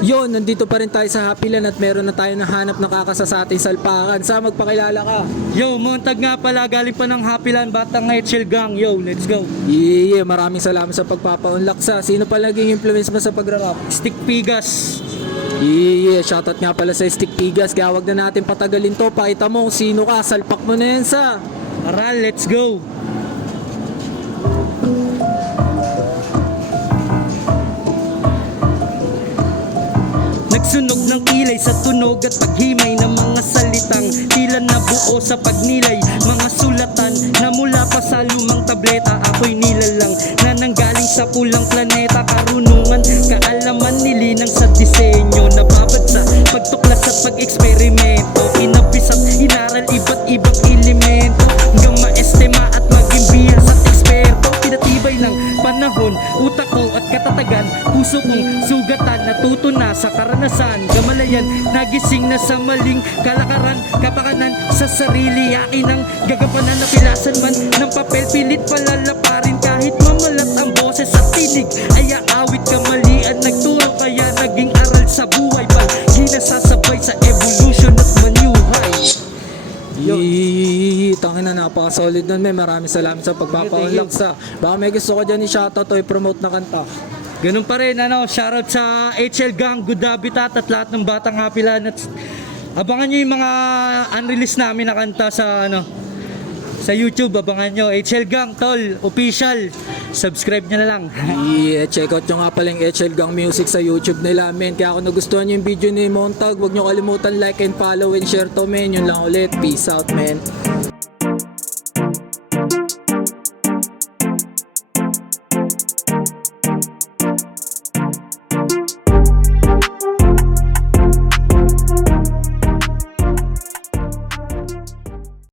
Yon, nandito pa rin tayo sa Happyland at meron na tayo nahanap na kakasa sa ating salpakan. Sa magpakilala ka. Yo, Montag nga pala, galing pa ng Happyland, Batang HL Gang. Yo, let's go. Yeah, maraming salamat sa pagpapaunlak sa. Sino pa naging influence mo sa pagrarap? Stick Pigas. Yeah, shoutout nga pala sa Stick Pigas. Kaya wag na natin patagalin to. Pakita mo kung sino ka. Salpak mo na yan sa. Aral, let's go. Nagsunog ng kilay sa tunog at paghimay ng mga salitang tila nabuo sa pagnilay. Mga sulatan na mula pa sa lumang tableta. Ako'y nilalang na nanggaling sa pulang planeta. Karunungan, kaalaman nilinang sa disenyo. Nababad sa pagtuklas at pag-eksperimento. Inabis at inaral iba't ibang elemento. Hanggang maestema at maging biyas at eksperto. Pinatibay ng panahon, utak ko at katatagan. Puso kong sugatan, natuto na sa karanasan. Gamalayan, nagising na sa maling kalakaran. Kapakanan sa sarili, akin ang gagampanan. Napilasan man ng papel, pilit palalaparin. Kahit mamalat ang boses at tinig, ay aawit kamalian. Nagturo kaya naging aral sa buhay. Palagi nasasabay sa evolution at manyuhay. Tangin na, napaka-solid nun. May maraming salamat sa pagpapaunlak sa. Baka may gusto ko dyan i-shoutout o i-promote na kanta. Ganun pa rin, shoutout sa HL Gang, Good Habitat at lahat ng Batang Happyland. At abangan nyo yung mga unreleased namin na kanta sa YouTube. Abangan nyo, HL Gang, tol, official. Subscribe nyo na lang. Yeah, check out nyo nga pala yung HL Gang Music sa YouTube nila, men. Kaya kung nagustuhan nyo yung video ni Montag, huwag nyo kalimutan like and follow and share to, men. Yun lang ulit. Peace out, men.